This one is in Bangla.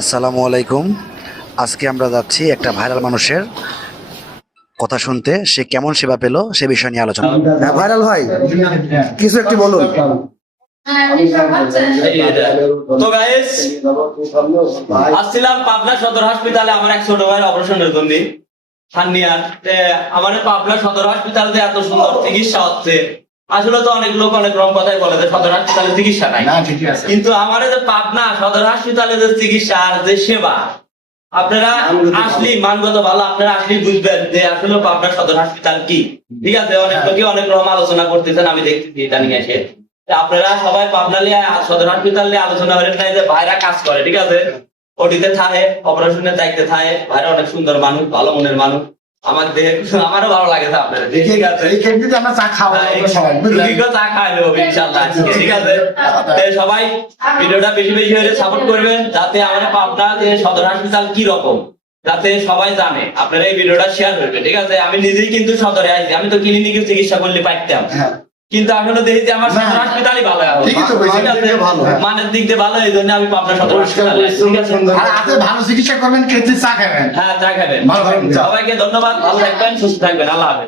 আসসালামু আলাইকুম। আজকে আমরা যাচ্ছি একটা ভাইরাল মানুষের কথা শুনতে। সে কেমন সেবা পেল সে বিষয় নিয়ে আলোচনা। হ্যাঁ ভাইরাল ভাই, কিছু একটি বলুন। তো গাইস, আসছিলাম পাবনা সদর হাসপাতালে আমার এক ছোট ভাইয়ের অপারেশনের জন্য। আমাদের পাবনা সদর হাসপাতালে এত সুন্দর চিকিৎসা হচ্ছে। আসলে তো অনেক লোক অনেক রকম কথাই বলে যে সদর হাসপাতালে চিকিৎসা নাই, কিন্তু আমাদের যে পাবনা সদর হাসপাতালে যে চিকিৎসা আর যে সেবা, আপনারা আসলে মানগত ভালো, আপনারা আসলে বুঝবেন যে আসলে পাবনা সদর হাসপাতাল কি। ঠিক আছে, অনেক লোকই অনেক রকম আলোচনা করতেছেন, আমি দেখতেছি এটা নিয়ে এসে। আপনারা সবাই পাবনা নিয়ে সদর হাসপাতাল নিয়ে আলোচনা করেন নাই যে ভাইরা কাজ করে। ঠিক আছে, ওটিতে থাকে, অপারেশনের দায়িত্বে থাকে, ভাইরা অনেক সুন্দর মানুষ, ভালো মনের মানুষ। আমার দেহে আমারও ভালো লাগে আপনারা। ঠিক আছে, চা খাওয়া চা খাই নেবো ইনশাল্লাহ। ঠিক আছে, সবাই ভিডিওটা বেশি বেশি হয়ে সাপোর্ট করবেন, যাতে আমাদের পাবনা যে সদর হাসপাতাল কি রকম যাতে সবাই জানে। আপনারা এই ভিডিওটা শেয়ার করবেন। ঠিক আছে, আমি নিজেই কিন্তু সদরে আছি, আমি তো ক্লিনিকে চিকিৎসা করলে পাইতাম, কিন্তু আসলে দেখি যে আমার সদর হাসপাতালই ভালো মানের দিক দিয়ে ভালো, এই জন্য আমি পাবনা সদর হাসপাতালে। ঠিক আছে, ভালো চিকিৎসা করবেন, খেতে চা খাবেন। হ্যাঁ চা খাবেন। সবাইকে ধন্যবাদ, ভালো থাকবেন, সুস্থ থাকবেন, আল্লাহ হাফেজ।